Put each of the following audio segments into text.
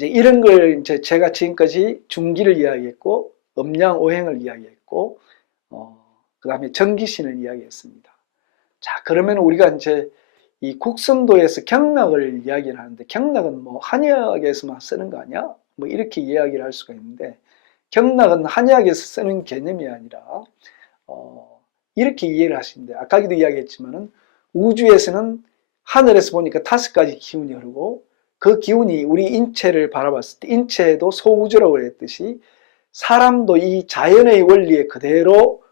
이제 이런 걸 이제 제가 지금까지 중기를 이야기했고, 음양 오행을 이야기했고, 그 다음에 정기신을 이야기했습니다. 자, 그러면 우리가 이제 이 국성도에서 경락을 이야기를 하는데, 경락은 뭐 한의학에서만 쓰는 거 아니야? 뭐 이렇게 이야기를 할 수가 있는데, 경락은 한의학에서 쓰는 개념이 아니라 이렇게 이해를 하시는데, 아까도 이야기했지만은 우주에서는 하늘에서 보니까 5가지 기운이 흐르고, 그 기운이 우리 인체를 바라봤을 때 인체에도 소우주라고 했듯이 사람도 이 자연의 원리에 그대로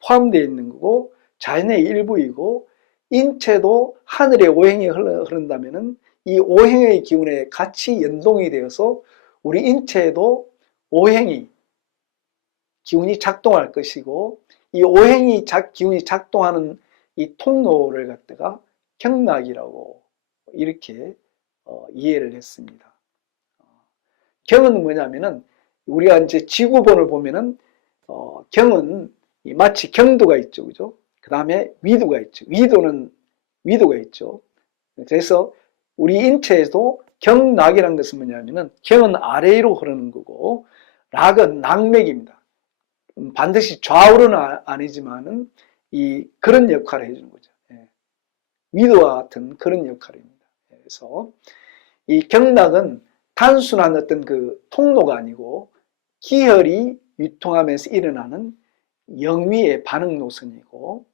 포함되어 있는 거고, 자연의 일부이고, 인체도 하늘의 오행이 흐른다면은 이 오행의 기운에 같이 연동이 되어서 우리 인체에도 오행이 기운이 작동할 것이고, 이 오행이 기운이 작동하는 이 통로를 갖다가 경락이라고 이렇게 이해를 했습니다. 경은 뭐냐면은 우리가 이제 지구본을 보면은 경은 마치 경도가 있죠, 그죠? 그 다음에 위도가 있죠. 위도가 있죠. 그래서 우리 인체에도 경락이라는 것은 뭐냐면은 경은 아래로 흐르는 거고, 락은 낙맥입니다. 반드시 좌우로는 아니지만은 그런 역할을 해주는 거죠. 위도와 같은 그런 역할입니다. 그래서 이 경락은 단순한 어떤 그 통로가 아니고 기혈이 유통하면서 일어나는 영위의 반응 노선이고,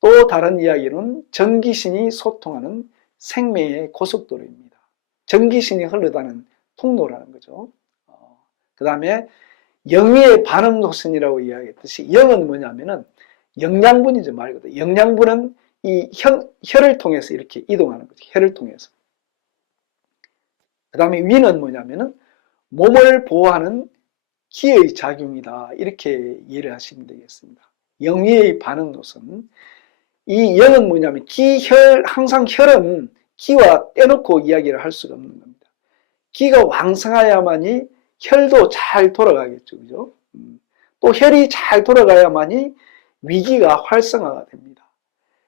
또 다른 이야기는 전기신이 소통하는 생명의 고속도로입니다. 전기신이 흘러가는 통로라는 거죠. 그 다음에 영위의 반응 노선이라고 이야기했듯이, 영은 뭐냐면은 영양분이죠, 말 그대로. 영양분은 이 혈을 통해서 이렇게 이동하는 거죠. 혈을 통해서. 그 다음에 위는 뭐냐면은 몸을 보호하는 기의 작용이다, 이렇게 이해를 하시면 되겠습니다. 영위의 반응 노선. 이 영은 뭐냐면 항상 혈은 기와 떼놓고 이야기를 할 수가 없는 겁니다. 기가 왕성해야만이 혈도 잘 돌아가겠죠, 그죠? 또 혈이 잘 돌아가야만이 위기가 활성화가 됩니다.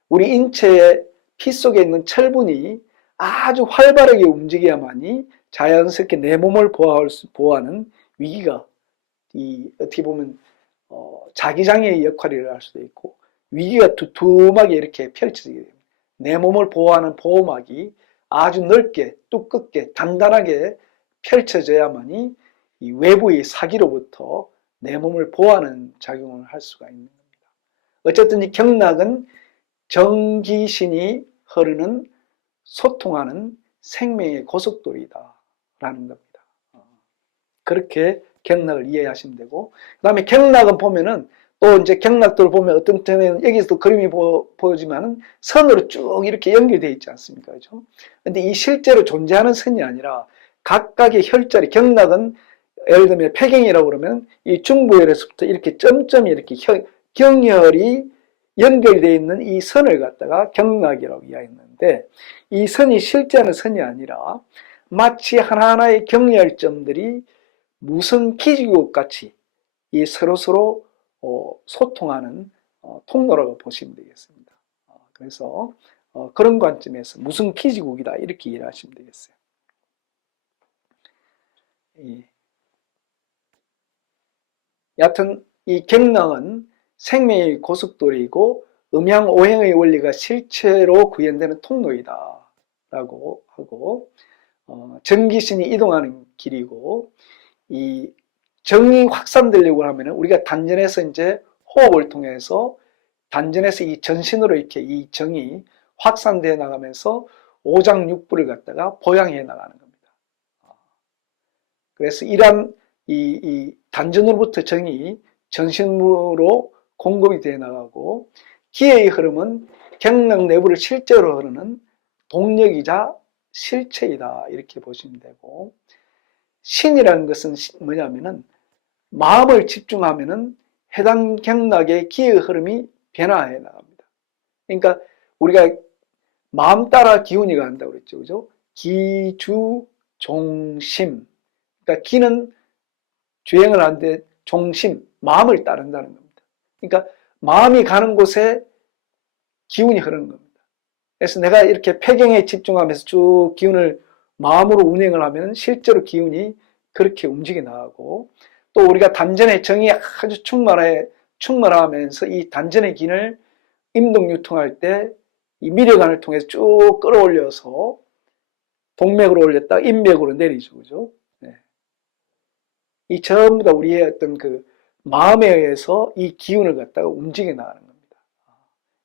우리 인체의 피 속에 있는 철분이 아주 활발하게 움직여야만이 자연스럽게 내 몸을 보호하는 위기가, 어떻게 보면 자기장의 역할을 할 수도 있고, 위기가 두툼하게 이렇게 펼쳐지게 됩니다. 내 몸을 보호하는 보호막이 아주 넓게 두껍게 단단하게 펼쳐져야만이 이 외부의 사기로부터 내 몸을 보호하는 작용을 할 수가 있는 겁니다. 어쨌든 이 경락은 정기신이 흐르는 소통하는 생명의 고속도로이다라는 겁니다. 그렇게 경락을 이해하시면 되고, 그 다음에 경락은 보면은 또 이제 경락도를 보면 어떤 때는 여기서도 그림이 보여지만은 선으로 쭉 이렇게 연결되어 있지 않습니까? 그죠? 근데 이 실제로 존재하는 선이 아니라 각각의 혈자리, 경락은 예를 들면 폐경이라고 그러면 이 중부혈에서부터 이렇게 점점이 이렇게 경혈이 연결되어 있는 이 선을 갖다가 경락이라고 이야기했는데, 이 선이 실제는 선이 아니라 마치 하나하나의 경혈점들이 무슨 기지국 같이 이 서로서로 소통하는 통로라고 보시면 되겠습니다. 그래서 그런 관점에서 무슨 기지국이다, 이렇게 이해를 하시면 되겠어요. 여하튼 이 경락은 생명의 고속도로이고 음양 오행의 원리가 실체로 구현되는 통로이다 라고 하고, 전기신이 이동하는 길이고, 이 정이 확산되려고 하면 우리가 단전에서 이제 호흡을 통해서 단전에서 이 전신으로 이렇게 이 정이 확산되어 나가면서 오장육부를 갖다가 보양해 나가는 겁니다. 그래서 이러한 이 단전으로부터 정이 전신으로 공급이 되어 나가고, 기의 흐름은 경락 내부를 실제로 흐르는 동력이자 실체이다, 이렇게 보시면 되고, 신이라는 것은 뭐냐면은 마음을 집중하면은 해당 경락의 기의 흐름이 변화해 나갑니다. 그러니까 우리가 마음 따라 기운이 간다고 그랬죠, 그죠? 기주 종심. 그러니까 기는 주행을 하는데 종심, 마음을 따른다는 겁니다. 그러니까 마음이 가는 곳에 기운이 흐르는 겁니다. 그래서 내가 이렇게 폐경에 집중하면서 쭉 기운을 마음으로 운행을 하면 실제로 기운이 그렇게 움직여 나가고, 또 우리가 단전의 정이 아주 충만하면서 이 단전의 기를 임동 유통할 때 이 미력안을 통해서 쭉 끌어올려서 동맥으로 올렸다 인맥으로 내리죠. 그죠? 네. 이 전부 다 우리의 어떤 그 마음에 의해서 이 기운을 갖다가 움직여 나가는 겁니다.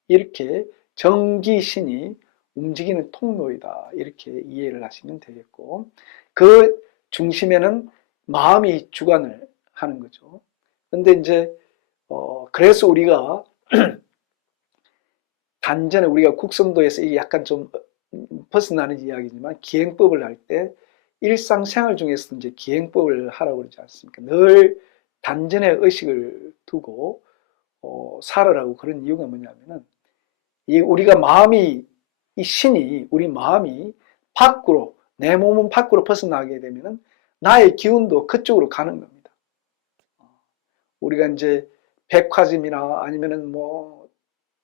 이렇게 정기신이 움직이는 통로이다. 이렇게 이해를 하시면 되겠고, 그 중심에는 마음이 주관을 하는 거죠. 근데 이제, 그래서 우리가 단전에 우리가 국성도에서 약간 좀 벗어나는 이야기지만 기행법을 할 때 일상생활 중에서도 이제 기행법을 하라고 그러지 않습니까? 늘 단전에 의식을 두고 살아라고 그런 이유가 뭐냐면은 이 우리가 마음이 이 신이 우리 마음이 밖으로 내 몸은 밖으로 벗어나게 되면은 나의 기운도 그쪽으로 가는 겁니다. 우리가 이제 백화점이나 아니면은 뭐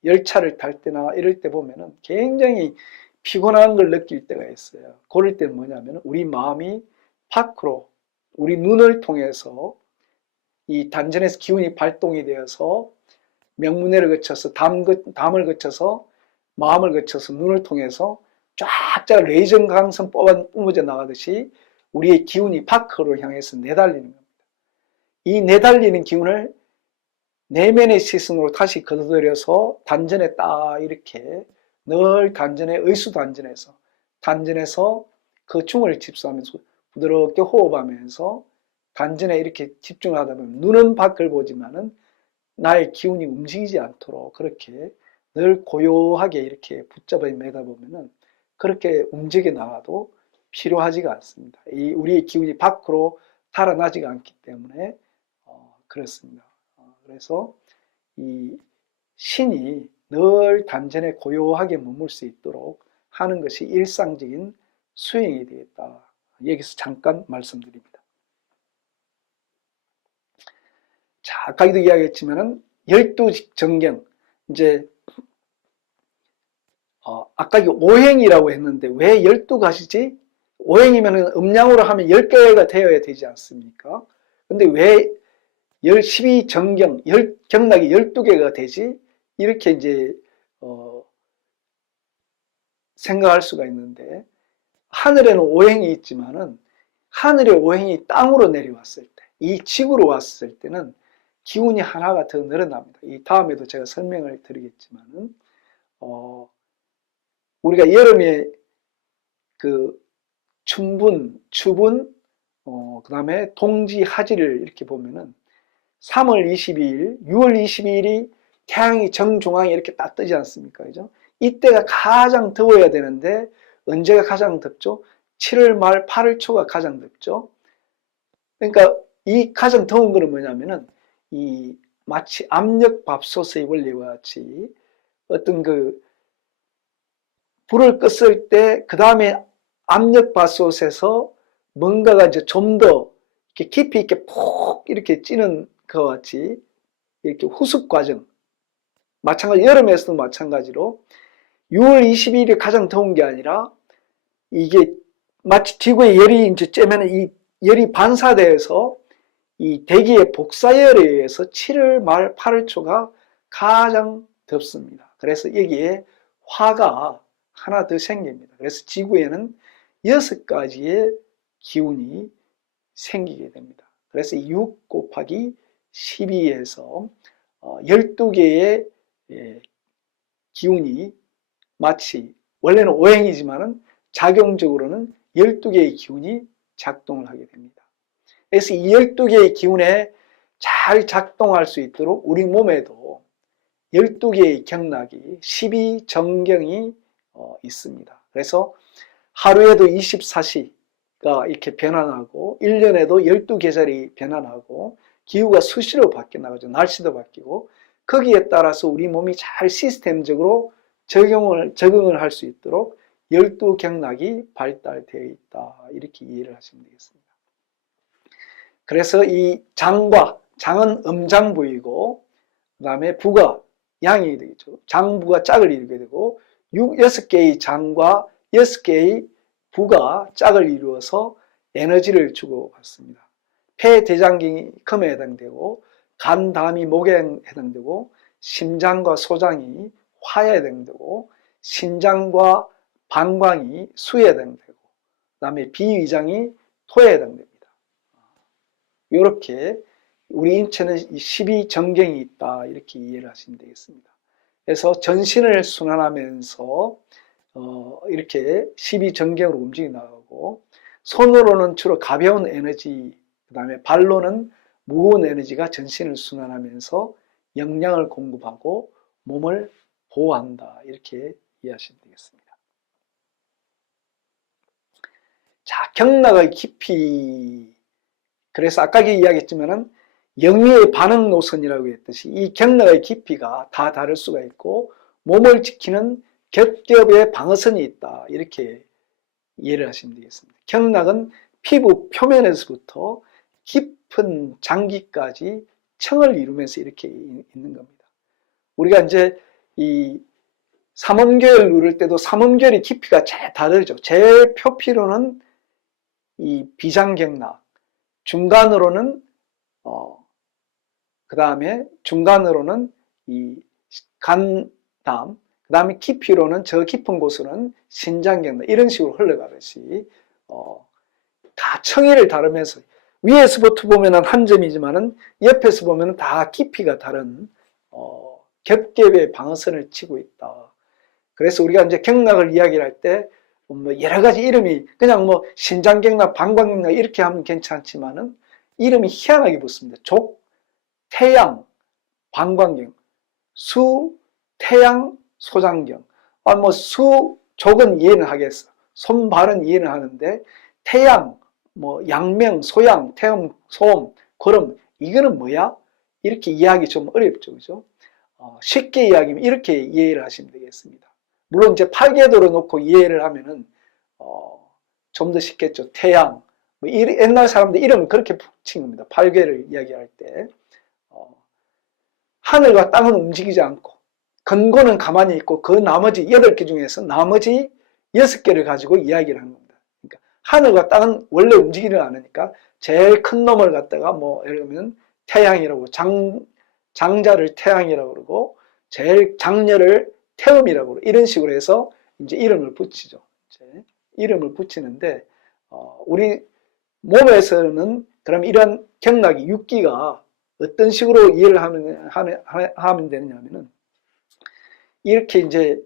열차를 탈 때나 이럴 때 보면은 굉장히 피곤한 걸 느낄 때가 있어요. 그럴 때는 뭐냐면 우리 마음이 밖으로 우리 눈을 통해서 이 단전에서 기운이 발동이 되어서 명문회를 거쳐서 담을 거쳐서 마음을 거쳐서 눈을 통해서 쫙쫙 레이저 강선 뿜어져 나가듯이 우리의 기운이 밖으로 향해서 내달리는 겁니다. 이 내달리는 기운을 내면의 시선으로 다시 걷어들여서 단전에 딱 이렇게 늘 단전에 단전에서 그 충을 집수하면서 부드럽게 호흡하면서 단전에 이렇게 집중을 하다 보면 눈은 밖을 보지만은 나의 기운이 움직이지 않도록 그렇게 늘 고요하게 이렇게 붙잡아 매다 보면은 그렇게 움직여 나가도 필요하지가 않습니다. 이 우리의 기운이 밖으로 달아나지가 않기 때문에 그렇습니다. 그래서 이 신이 늘 단전에 고요하게 머물 수 있도록 하는 것이 일상적인 수행이 되겠다. 여기서 잠깐 말씀드립니다. 자, 아까도 이야기했지만은 12정경, 이제 아까 오행이라고 했는데 왜 12가지지? 오행이면 음양으로 하면 10개가 되어야 되지 않습니까? 근데 왜 12정경, 경락이 12개가 되지? 이렇게 이제 생각할 수가 있는데, 하늘에는 오행이 있지만은 하늘의 오행이 땅으로 내려왔을 때, 이 지구로 왔을 때는 기운이 하나가 더 늘어납니다. 이 다음에도 제가 설명을 드리겠지만은 우리가 여름에 그 춘분, 추분, 그 다음에 동지, 하지를 이렇게 보면은 3월 22일, 6월 22일이 태양이 정중앙에 이렇게 딱 뜨지 않습니까? 그죠? 이때가 가장 더워야 되는데 언제가 가장 덥죠? 7월 말 8월 초가 가장 덥죠. 그러니까 이 가장 더운 거는 뭐냐면은 이 마치 압력밥솥의 원리와 같이 어떤 그 불을 껐을 때 그 다음에 압력밥솥에서 뭔가가 이제 좀 더 이렇게 깊이 있게 푹 이렇게 찌는 것과 같이 이렇게 후숙 과정, 마찬가지 여름에서도 마찬가지로 6월 20일이 가장 더운 게 아니라 이게 마치 지구의 열이 이제 쬐면 이 열이 반사돼서 이 대기의 복사열에 의해서 7월 말 8월 초가 가장 덥습니다. 그래서 여기에 화가 하나 더 생깁니다. 그래서 지구에는 6가지의 기운이 생기게 됩니다. 그래서 6 곱하기 12에서 12개의 기운이 마치 원래는 오행이지만은 작용적으로는 12개의 기운이 작동을 하게 됩니다. 그래서 이 12개의 기운에 잘 작동할 수 있도록 우리 몸에도 12개의 경락이 12정경이 있습니다. 그래서 하루에도 24시가 이렇게 변환하고 1년에도 12계절이 변환하고 기후가 수시로 바뀌어 나가죠. 날씨도 바뀌고 거기에 따라서 우리 몸이 잘 시스템적으로 적응을 할 수 있도록 12경락이 발달되어 있다. 이렇게 이해를 하시면 되겠습니다. 그래서 이 장은 음장부이고 그 다음에 부가 양이 되겠죠. 장부가 짝을 이루게 되고 6개의 장과 6개의 부가 짝을 이루어서 에너지를 주고받습니다. 폐, 대장경이 금에 해당되고 간, 담이 목에 해당되고 심장과 소장이 화에 해당되고 신장과 방광이 수에 해당되고 그 다음에 비위장이 토에 해당됩니다. 이렇게 우리 인체는 12정경이 있다 이렇게 이해를 하시면 되겠습니다. 그래서 전신을 순환하면서 이렇게 12정경으로 움직여 나가고 손으로는 주로 가벼운 에너지, 그 다음에 발로는 무거운 에너지가 전신을 순환하면서 영양을 공급하고 몸을 보호한다 이렇게 이해하시면 되겠습니다. 자, 경락의 깊이. 그래서 아까 이야기했지만은 영위의 반응 노선이라고 했듯이 이 경락의 깊이가 다 다를 수가 있고 몸을 지키는 겹겹의 방어선이 있다 이렇게 이해를 하시면 되겠습니다. 경락은 피부 표면에서부터 깊은 장기까지 층을 이루면서 이렇게 있는 겁니다. 우리가 이제 이 삼음결 누를 때도 삼음결의 깊이가 제일 다르죠. 제일 표피로는 이 비장경락, 중간으로는 그 다음에 중간으로는 이 간담, 그 다음에 깊이로는 저 깊은 곳으로는 신장경락 이런 식으로 흘러가듯이 다 층위를 다루면서 위에서부터 보면 한 점이지만은 옆에서 보면 다 깊이가 다른 겹겹의 방어선을 치고 있다. 그래서 우리가 이제 경락을 이야기를 할 때 뭐 여러 가지 이름이 그냥 뭐 신장경락, 방광경락 이렇게 하면 괜찮지만은 이름이 희한하게 붙습니다. 족, 태양, 방광경, 수, 태양, 소장경. 뭐 수, 족은 이해는 하겠어. 손발은 이해는 하는데 태양, 뭐 양명, 소양, 태음, 소음, 고름 이거는 뭐야? 이렇게 이해하기 좀 어렵죠, 그죠? 쉽게 이야기하면 이렇게 이해를 하시면 되겠습니다. 물론 이제 팔계도로 놓고 이해를 하면은 좀 더 쉽겠죠. 태양, 뭐 옛날 사람들 이름은 그렇게 붙인 겁니다. 팔계를 이야기할 때 하늘과 땅은 움직이지 않고 근고는 가만히 있고 그 나머지 8개 중에서 나머지 6개를 가지고 이야기를 하는 겁니다. 그러니까 하늘과 땅은 원래 움직이지 않으니까 제일 큰 놈을 갖다가 뭐 예를 들면 태양이라고 장자를 태양이라고 그러고 제일 장녀를 태음이라고 그러고 이런 식으로 해서 이제 이름을 붙이죠. 이제 이름을 붙이는데 우리 몸에서는 그럼 이런 경락이 육기가 어떤 식으로 이해를 하면 되느냐면은 이렇게 이제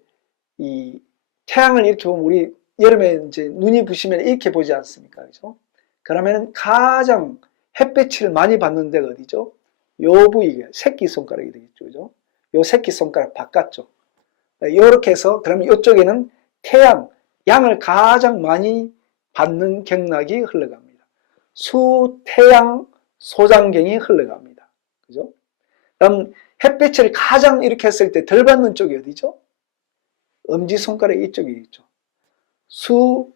이 태양을 이렇게 보면 우리 여름에 이제 눈이 부시면 이렇게 보지 않습니까? 그죠? 그러면 가장 햇빛을 많이 받는 데가 어디죠? 요 부위가 새끼손가락이 되겠죠. 그죠? 요 새끼손가락 바깥쪽. 이렇게 해서 그러면 이쪽에는 태양, 양을 가장 많이 받는 경락이 흘러갑니다. 수, 태양, 소장경이 흘러갑니다. 그죠? 그럼 햇빛을 가장 이렇게 했을 때 덜 받는 쪽이 어디죠? 엄지손가락 이쪽이 있죠. 수,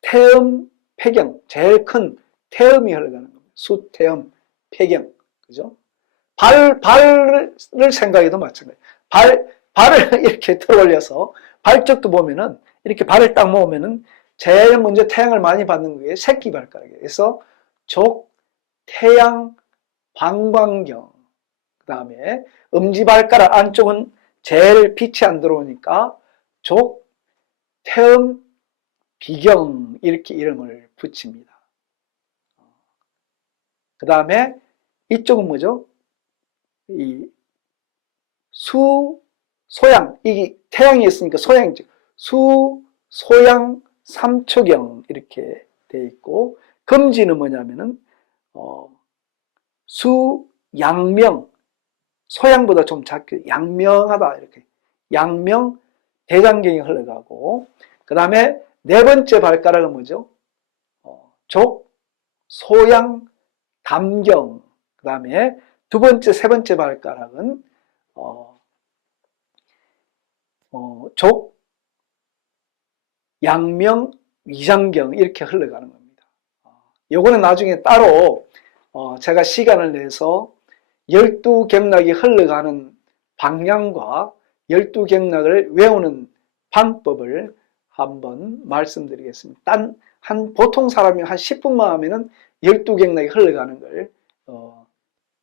태음, 폐경. 제일 큰 태음이 흘러가는 겁니다. 수, 태음, 폐경. 그죠? 발을 생각해도 마찬가지예요. 발을 이렇게 들어 올려서 발 쪽도 보면은 이렇게 발을 딱 모으면은 제일 먼저 태양을 많이 받는 게 새끼 발가락이에요. 그래서 족, 태양, 방광경. 그 다음에 엄지발가락 안쪽은 제일 빛이 안 들어오니까 족, 태음, 비경 이렇게 이름을 붙입니다. 그 다음에 이쪽은 뭐죠? 이 수, 소양, 이게 태양이 있으니까 소양이죠. 수, 소양, 삼초경 이렇게 돼 있고 금지는 뭐냐면은 수, 양명, 소양보다 좀 작게 양명하다 이렇게 양명, 대장경이 흘러가고 그 다음에 네 번째 발가락은 뭐죠? 족, 소양, 담경 그 다음에 두 번째, 세 번째 발가락은 족, 양명, 위장경 이렇게 흘러가는 겁니다. 요거는 나중에 따로 제가 시간을 내서 12경락이 흘러가는 방향과 12경락을 외우는 방법을 한번 말씀드리겠습니다. 보통 사람이 한 10분만 하면은 12경락이 흘러가는 걸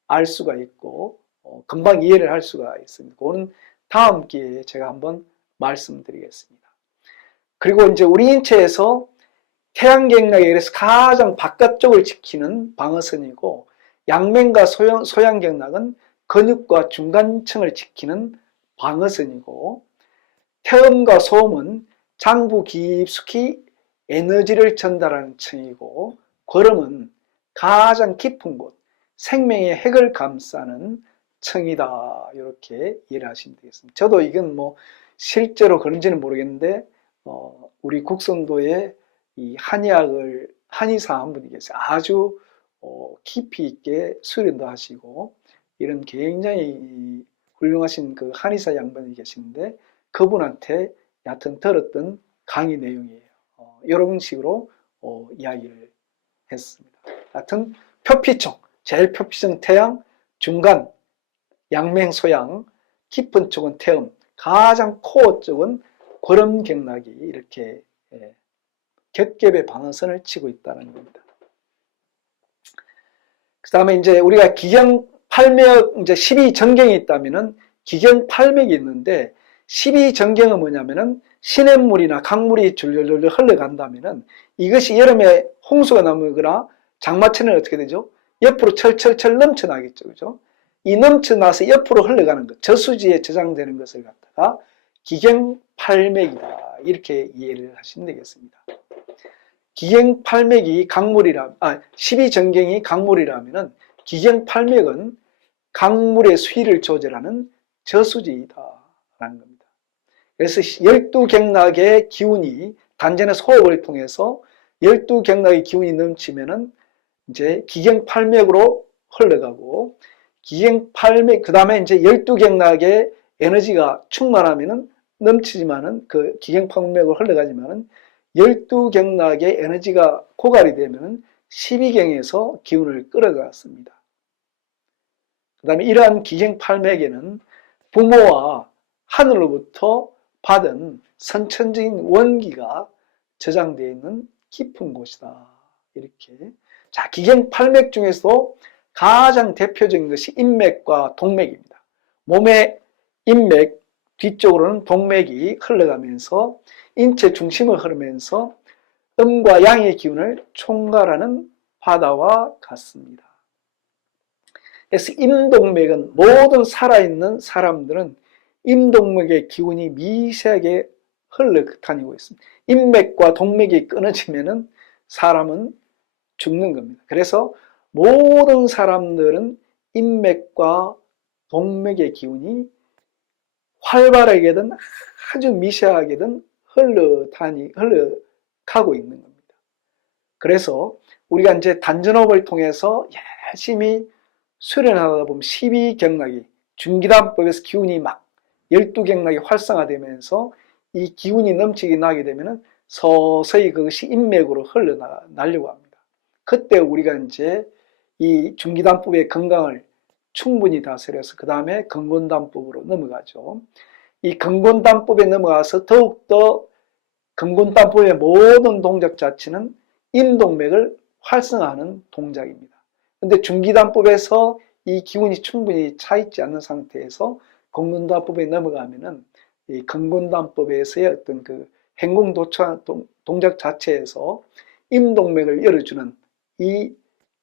알 수가 있고 금방 이해를 할 수가 있습니다. 그거는 다음 기회에 제가 한번 말씀드리겠습니다. 그리고 이제 우리 인체에서 태양경락에 의해서 가장 바깥쪽을 지키는 방어선이고, 양면과 소양경락은 근육과 중간층을 지키는 방어선이고, 태음과 소음은 장부 깊숙이 에너지를 전달하는 층이고, 거름은 가장 깊은 곳, 생명의 핵을 감싸는 층이다. 이렇게 이해를 하시면 되겠습니다. 저도 이건 뭐 실제로 그런지는 모르겠는데 우리 국성도에 이 한의사 한 분이 계세요. 아주 깊이 있게 수련도 하시고 이런 굉장히 훌륭하신 그 한의사 양반이 계시는데, 그분한테 여하튼 들었던 강의 내용이에요. 이런 식으로 이야기를 했습니다. 하여튼 표피층, 제일 표피층 태양, 중간 양맹 소양, 깊은 쪽은 태음, 가장 코어 쪽은 거름경락이 이렇게 겹겹의 방어선을 치고 있다는 겁니다. 그 다음에 이제 우리가 기경팔맥, 이제 12정경이 있다면은 기경팔맥이 있는데, 12정경은 뭐냐면은 시냇물이나 강물이 줄줄줄 흘러간다면은 이것이 여름에 홍수가 나거나 장마철에는 어떻게 되죠? 옆으로 철철철 넘쳐나겠죠. 그죠? 이 넘쳐나서 옆으로 흘러가는 것, 저수지에 저장되는 것을 갖다가 기경팔맥이다. 이렇게 이해를 하시면 되겠습니다. 기경팔맥이 강물이라, 12정경이 강물이라면은 기경팔맥은 강물의 수위를 조절하는 저수지이다라는 겁니다. 그래서 12경락의 기운이 단전에서 호흡을 통해서 12경락의 기운이 넘치면은 이제 기경팔맥으로 흘러가고, 기경팔맥, 그 다음에 이제 12경락의 에너지가 충만하면은 넘치지만은 그 기경팔맥으로 흘러가지만은 12경락의 에너지가 고갈이 되면은 12경에서 기운을 끌어갔습니다. 그 다음에 이러한 기경팔맥에는 부모와 하늘로부터 받은 선천적인 원기가 저장되어 있는 깊은 곳이다. 이렇게. 자, 기경팔맥 중에서도 가장 대표적인 것이 인맥과 동맥입니다. 몸의 인맥 뒤쪽으로는 동맥이 흘러가면서 인체 중심을 흐르면서 음과 양의 기운을 총괄하는 바다와 같습니다. 그래서 임동맥은 모든 살아있는 사람들은 임동맥의 기운이 미세하게 흘러다니고 있습니다. 인맥과 동맥이 끊어지면은 사람은 죽는 겁니다. 그래서 모든 사람들은 인맥과 동맥의 기운이 활발하게든 아주 미세하게든 흘러가고 있는 겁니다. 그래서 우리가 이제 단전호흡을 통해서 열심히 수련하다 보면 12경락이 중기단법에서 기운이 막 12경락이 활성화되면서 이 기운이 넘치게 나게 되면 서서히 그것이 인맥으로 흘러나려고 합니다. 그때 우리가 이제 이 중기단법의 건강을 충분히 다스려서 그 다음에 건곤단법으로 넘어가죠. 이 건곤단법에 넘어가서 더욱더 건곤단법의 모든 동작 자체는 임동맥을 활성화하는 동작입니다. 그런데 중기단법에서 이 기운이 충분히 차있지 않는 상태에서 건곤단법에 넘어가면은 이 건곤단법에서의 어떤 그 행공도차 동작 자체에서 임동맥을 열어주는 이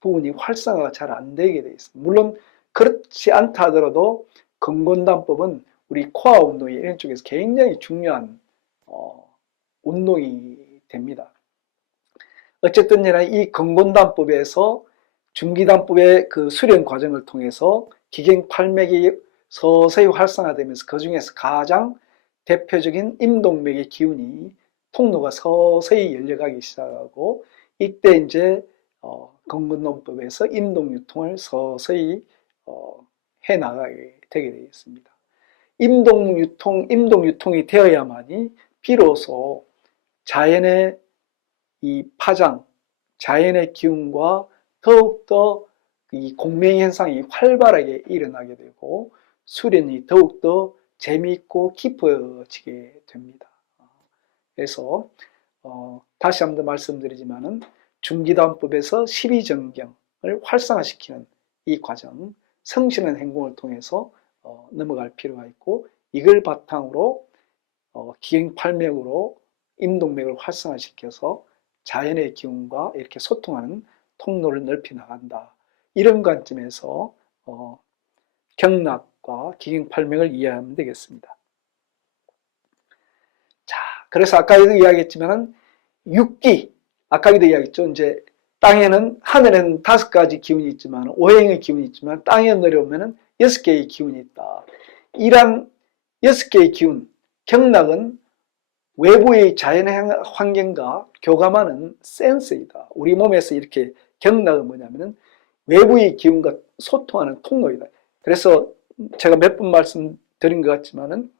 부분이 활성화가 잘 안 되게 되어 있습니다. 물론 그렇지 않다 하더라도 건곤단법은 우리 코어 운동이 이런 쪽에서 굉장히 중요한 운동이 됩니다. 어쨌든 이 건곤단법에서 중기단법의 그 수련 과정을 통해서 기경팔맥이 서서히 활성화되면서 그 중에서 가장 대표적인 임동맥의 기운이 통로가 서서히 열려가기 시작하고, 이때 이제 건곤단법에서 임동유통을 서서히 해나가게 되게 되어 있습니다. 임동유통이 되어야만이 비로소 자연의 이 파장, 자연의 기운과 더욱더 이 공명현상이 활발하게 일어나게 되고 수련이 더욱더 재미있고 깊어지게 됩니다. 그래서 다시 한번 말씀드리지만은 중기단법에서 12정경을 활성화시키는 이 과정, 성실한 행동을 통해서 넘어갈 필요가 있고, 이걸 바탕으로 기행팔맥으로 임동맥을 활성화시켜서 자연의 기운과 이렇게 소통하는 통로를 넓혀 나간다. 이런 관점에서 경락과 기행팔맥을 이해하면 되겠습니다. 자, 그래서 아까도 이야기했지만은 육기, 아까도 이야기했죠. 이제 땅에는, 하늘에는 5가지 기운이 있지만, 오행의 기운이 있지만, 땅에 내려오면은 6개의 기운이 있다. 이란 6개의 기운, 경락은 외부의 자연 환경과 교감하는 센서이다. 우리 몸에서 이렇게 경락은 뭐냐면은 외부의 기운과 소통하는 통로이다. 그래서 제가 몇 번 말씀드린 것 같지만은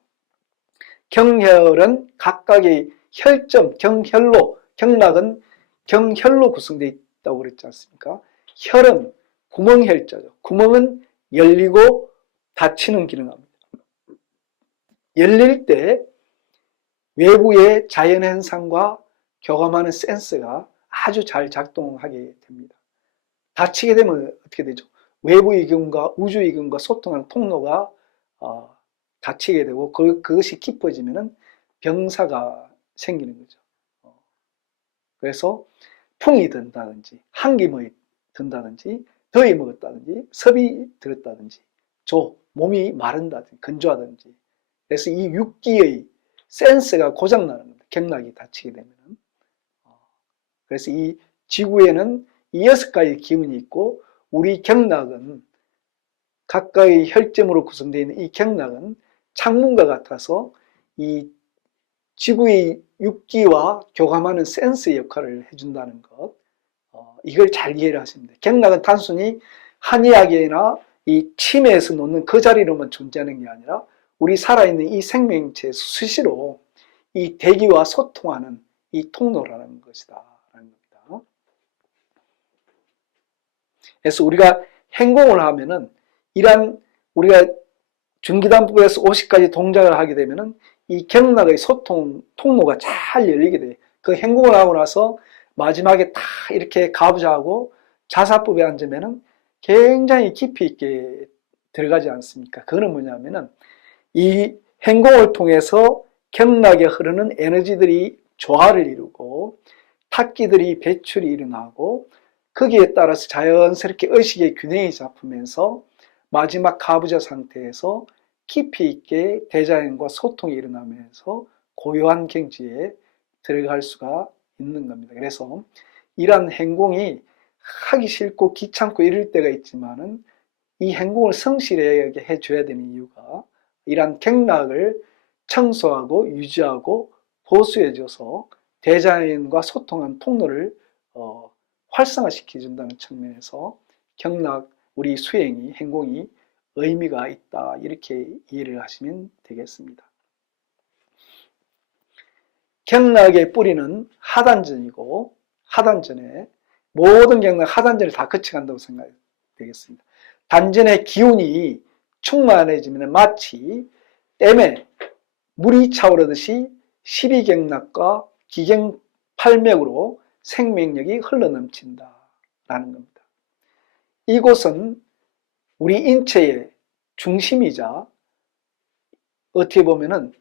경혈은 각각의 혈점, 경혈로, 경락은 경혈로 구성되어 있다고 그랬지 않습니까? 혈은 구멍혈자죠. 구멍은 열리고 닫히는 기능을 합니다. 열릴 때 외부의 자연현상과 교감하는 센서가 아주 잘 작동하게 됩니다. 닫히게 되면 어떻게 되죠? 외부의 기운과 우주의 기운과 소통하는 통로가 닫히게 되고 그것이 깊어지면 병사가 생기는 거죠. 그래서 풍이 든다든지 한기머이 든다든지 더위 먹었다든지 섭이 들었다든지 몸이 마른다든지 건조하든지. 그래서 이 육기의 센서가 고장나는 겁니다. 경락이 닫히게 되면. 그래서 이 지구에는 이 6가지 기운이 있고, 우리 경락은 각각의 혈점으로 구성되어 있는 이 경락은 창문과 같아서 이 지구의 육기와 교감하는 센서의 역할을 해준다는 것, 이걸 잘 이해를 하시면 돼요. 경락은 단순히 한의학이나 이 치매에서 놓는 그 자리로만 존재하는 게 아니라 우리 살아있는 이 생명체 수시로 이 대기와 소통하는 이 통로라는 것이다 라는 겁니다. 그래서 우리가 행공을 하면은 이러한 우리가 중기단법에서 50가지 동작을 하게 되면은 이 경락의 소통 통로가 잘 열리게 돼요. 그 행공을 하고 나서 마지막에 다 이렇게 가부좌하고 자사법에 앉으면은 굉장히 깊이 있게 들어가지 않습니까? 그거는 뭐냐면은 이 행공을 통해서 경락에 흐르는 에너지들이 조화를 이루고 탁기들이 배출이 일어나고 거기에 따라서 자연스럽게 의식의 균형이 잡히면서 마지막 가부좌 상태에서 깊이 있게 대자연과 소통이 일어나면서 고요한 경지에 들어갈 수가 있는 겁니다. 그래서 이러한 행공이 하기 싫고 귀찮고 이럴 때가 있지만은 이 행공을 성실하게 해줘야 되는 이유가 이러한 경락을 청소하고 유지하고 보수해줘서 대자연과 소통한 통로를 활성화시켜준다는 측면에서 경락, 우리 수행이, 행공이 의미가 있다, 이렇게 이해를 하시면 되겠습니다. 경락의 뿌리는 하단전이고, 하단전에 모든 경락 하단전을 다 거쳐간다고 생각이 되겠습니다. 단전의 기운이 충만해지면 마치 댐에 물이 차오르듯이 12경락과 기경팔맥으로 생명력이 흘러넘친다라는 겁니다. 이곳은 우리 인체의 중심이자 어떻게 보면은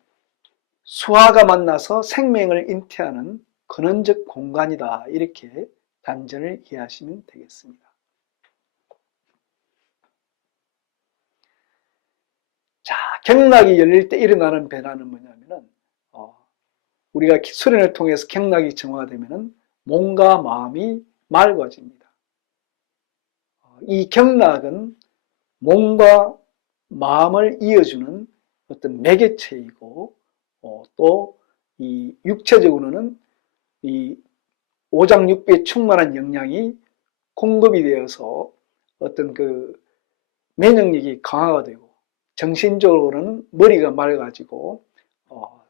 수화가 만나서 생명을 잉태하는 근원적 공간이다, 이렇게 단전을 이해하시면 되겠습니다. 자, 경락이 열릴 때 일어나는 변화는 뭐냐면은 우리가 수련을 통해서 경락이 정화되면은 몸과 마음이 맑아집니다. 이 경락은 몸과 마음을 이어주는 어떤 매개체이고, 또 이 육체적으로는 이 오장육부에 충만한 영양이 공급이 되어서 어떤 그 면역력이 강화가 되고, 정신적으로는 머리가 맑아지고,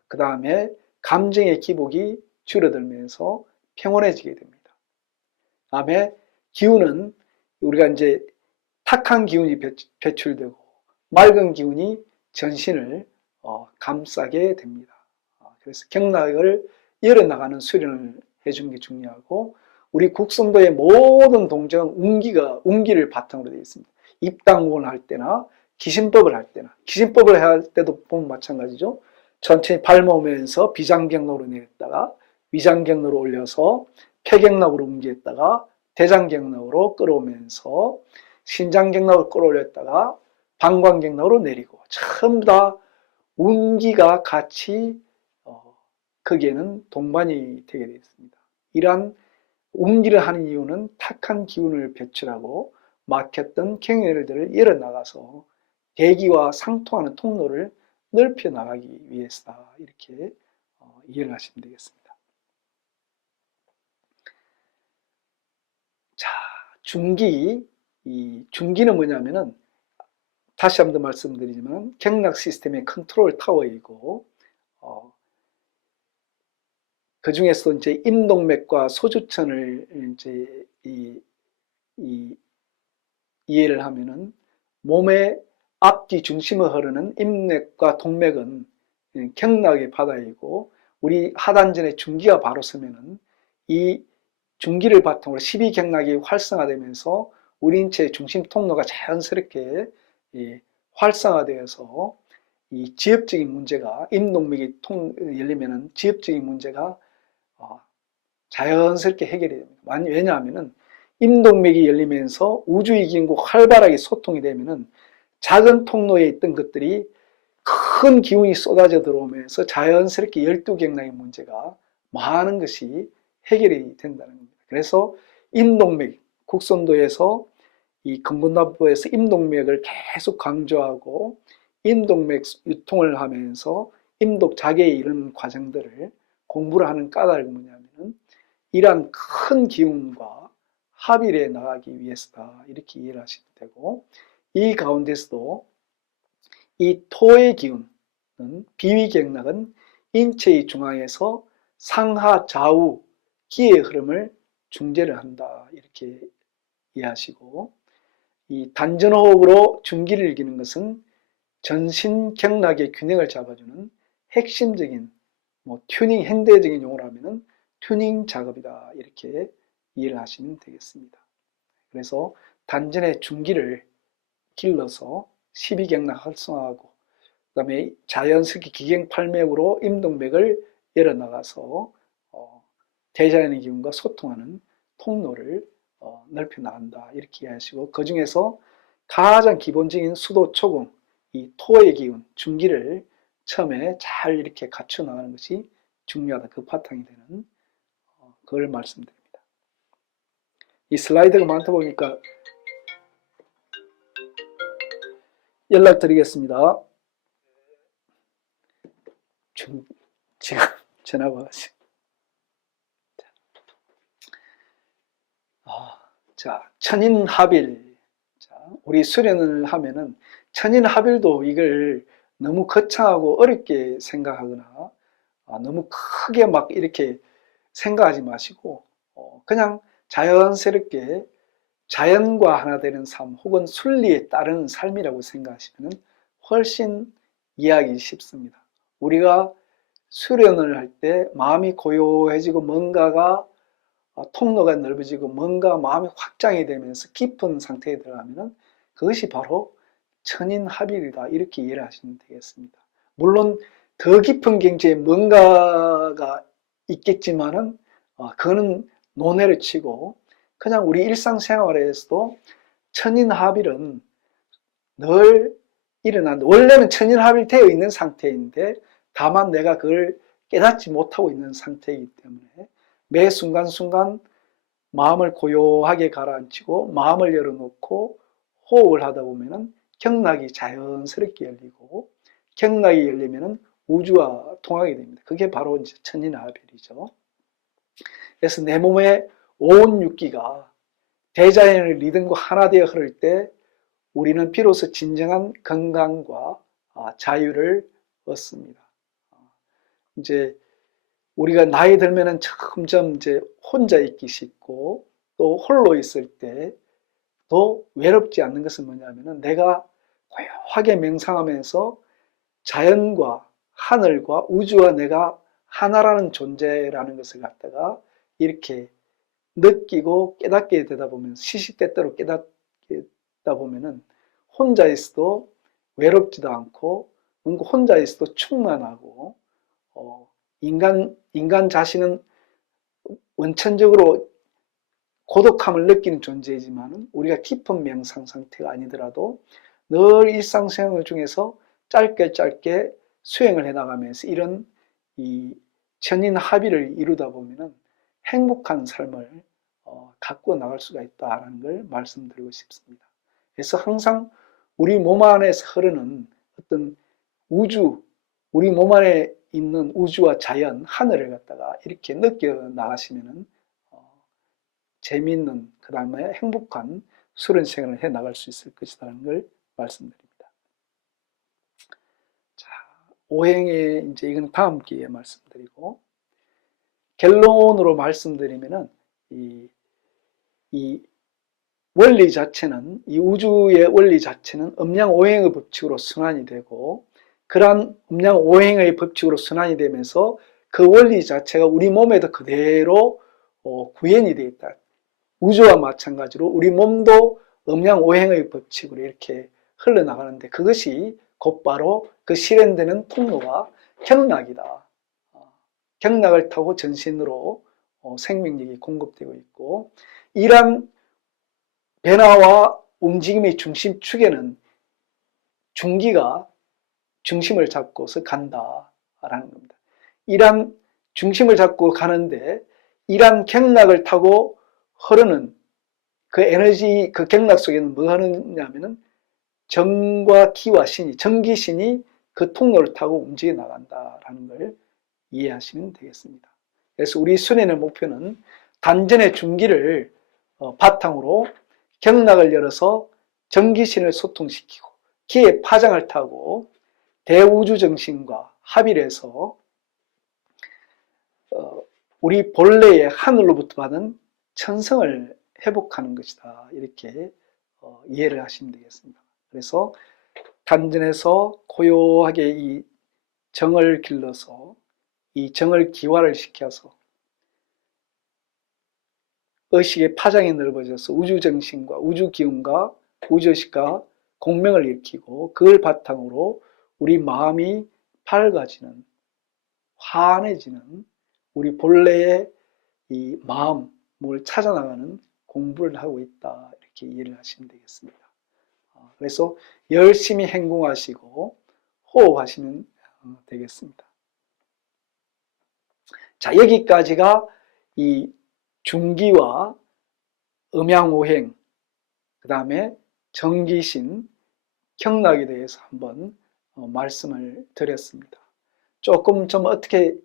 그 다음에 감정의 기복이 줄어들면서 평온해지게 됩니다. 다음에 기운은 우리가 이제 탁한 기운이 배출되고 맑은 기운이 전신을 감싸게 됩니다. 그래서 경락을 열어나가는 수련을 해주는 게 중요하고, 우리 국성도의 모든 동정은 운기를 바탕으로 되어 있습니다. 입당공을 할 때나 기신법을 할 때나, 기신법을 할 때도 보면 마찬가지죠. 천천히 발모으면서 비장경로로 내렸다가 위장경로로 올려서 폐경락으로 옮겼다가 대장경락으로 끌어오면서 신장경락으로 끌어올렸다가 방광경락으로 내리고, 전부 다 운기가 같이 거기에는 동반이 되게 되어 있습니다. 이러한 운기를 하는 이유는 탁한 기운을 배출하고 막혔던 경혈들을 열어나가서 대기와 상통하는 통로를 넓혀 나가기 위해서다. 이렇게 이해를 하시면 되겠습니다. 자, 중기. 이 중기는 뭐냐면은, 다시 한번 말씀드리지만 경락 시스템의 컨트롤 타워이고, 그 중에서 이제 임동맥과 소주천을 이제 이해를 하면은, 몸의 앞뒤 중심을 흐르는 임맥과 동맥은 경락의 바다이고, 우리 하단전의 중기가 바로 서면은 이 중기를 바탕으로 12경락이 활성화되면서 우리 인체의 중심 통로가 자연스럽게 활성화되어서 이 지엽적인 문제가, 임동맥이 열리면은 지엽적인 문제가 자연스럽게 해결이 됩니다. 왜냐하면은 임동맥이 열리면서 우주의 기운과 활발하게 소통이 되면은 작은 통로에 있던 것들이 큰 기운이 쏟아져 들어오면서 자연스럽게 12경락의 문제가 많은 것이 해결이 된다는 겁니다. 그래서 임동맥, 국선도에서 이 건곤납부에서 임동맥을 계속 강조하고 임동맥 유통을 하면서 임독 자계에 이르는 과정들을 공부를 하는 까닭이 뭐냐면은, 이러한 큰 기운과 합일해 나가기 위해서다. 이렇게 이해를 하시면 되고, 이 가운데서도 이 토의 기운은, 비위경락은 인체의 중앙에서 상하 좌우 기의 흐름을 중재를 한다. 이렇게 이해하시고, 이 단전호흡으로 중기를 이기는 것은 전신 경락의 균형을 잡아주는 핵심적인 튜닝, 현대적인 용어로 하면은 튜닝 작업이다. 이렇게 이해를 하시면 되겠습니다. 그래서 단전의 중기를 길러서 12경락 활성화하고, 그 다음에 자연스럽게 기경팔맥으로 임동맥을 열어나가서 대자연의 기운과 소통하는 통로를 넓혀 나간다. 이렇게 이해하시고, 그 중에서 가장 기본적인 수도 초공, 이 토의 기운, 중기를 처음에 잘 이렇게 갖춰 나가는 것이 중요하다. 그 바탕이 되는 그걸 말씀드립니다. 이 슬라이드가 많다 보니까 연락드리겠습니다. 지금 전화가 왔어요. 자, 천인합일. 자, 우리 수련을 하면은 천인합일도 이걸 너무 거창하고 어렵게 생각하거나 너무 크게 막 이렇게 생각하지 마시고 그냥 자연스럽게 자연과 하나 되는 삶, 혹은 순리에 따르는 삶이라고 생각하시면 훨씬 이해하기 쉽습니다. 우리가 수련을 할 때 마음이 고요해지고 뭔가가 통로가 넓어지고 뭔가 마음이 확장이 되면서 깊은 상태에 들어가면 그것이 바로 천인합일이다. 이렇게 이해를 하시면 되겠습니다. 물론 더 깊은 경지에 뭔가가 있겠지만은 그거는 논외를 치고, 그냥 우리 일상생활에서도 천인합일은 늘 일어난다. 원래는 천인합일 되어 있는 상태인데 다만 내가 그걸 깨닫지 못하고 있는 상태이기 때문에 매 순간순간 마음을 고요하게 가라앉히고 마음을 열어놓고 호흡을 하다 보면은 경락이 자연스럽게 열리고, 경락이 열리면은 우주와 통하게 됩니다. 그게 바로 이제 천인합일이죠. 그래서 내 몸의 온 육기가 대자연의 리듬과 하나 되어 흐를 때 우리는 비로소 진정한 건강과 자유를 얻습니다. 이제 우리가 나이 들면은 점점 이제 혼자 있기 쉽고, 또 홀로 있을 때 더 외롭지 않는 것은 뭐냐면은, 내가 고요하게 명상하면서 자연과 하늘과 우주와 내가 하나라는 존재라는 것을 갖다가 이렇게 느끼고 깨닫게 되다 보면, 시시때때로 깨닫게 되다 보면은 혼자 있어도 외롭지도 않고, 뭔가 혼자 있어도 충만하고, 인간 자신은 원천적으로 고독함을 느끼는 존재이지만 우리가 깊은 명상 상태가 아니더라도 늘 일상생활 중에서 짧게 수행을 해나가면서 이런 이 천인합의를 이루다 보면은 행복한 삶을 갖고 나갈 수가 있다는 걸 말씀드리고 싶습니다. 그래서 항상 우리 몸 안에서 흐르는 어떤 우주, 우리 몸 안에 있는 우주와 자연, 하늘을 갖다가 이렇게 느껴 나가시면은 재미있는, 그 다음에 행복한 수련 생활을 해 나갈 수 있을 것이라는 걸 말씀드립니다. 자, 오행의 이제 이건 다음 기회에 말씀드리고, 결론으로 말씀드리면은 이 원리 자체는, 이 우주의 원리 자체는 음양오행의 법칙으로 순환이 되고, 그러한 음양오행의 법칙으로 순환이 되면서 그 원리 자체가 우리 몸에도 그대로 구현이 되어 있다. 우주와 마찬가지로 우리 몸도 음양오행의 법칙으로 이렇게 흘러나가는데, 그것이 곧바로 그 실현되는 통로가 경락이다. 경락을 타고 전신으로 생명력이 공급되고 있고, 이러한 변화와 움직임의 중심축에는 중기가 중심을 잡고서 간다라는 겁니다. 이러한 중심을 잡고 가는데, 이러한 경락을 타고 흐르는 그 에너지, 그 경락 속에는 뭐 하느냐면은 정과 기와 신이, 정기신이 그 통로를 타고 움직여 나간다라는 걸 이해하시면 되겠습니다. 그래서 우리 수련의 목표는 단전의 중기를 바탕으로 경락을 열어서 정기신을 소통시키고, 기의 파장을 타고 대우주정신과 합의를 해서 우리 본래의 하늘로부터 받은 천성을 회복하는 것이다. 이렇게 이해를 하시면 되겠습니다. 그래서 단전에서 고요하게 이 정을 길러서, 이 정을 기화를 시켜서 의식의 파장이 넓어져서 우주정신과 우주기운과 우주의식과 공명을 일으키고, 그걸 바탕으로 우리 마음이 밝아지는, 환해지는 우리 본래의 이 마음을 찾아나가는 공부를 하고 있다. 이렇게 이해를 하시면 되겠습니다. 그래서 열심히 행동하시고 호흡하시면 되겠습니다. 자, 여기까지가 이 중기와 음양오행, 그 다음에 정기신, 경락에 대해서 한번 말씀을 드렸습니다. 조금 좀 어떻게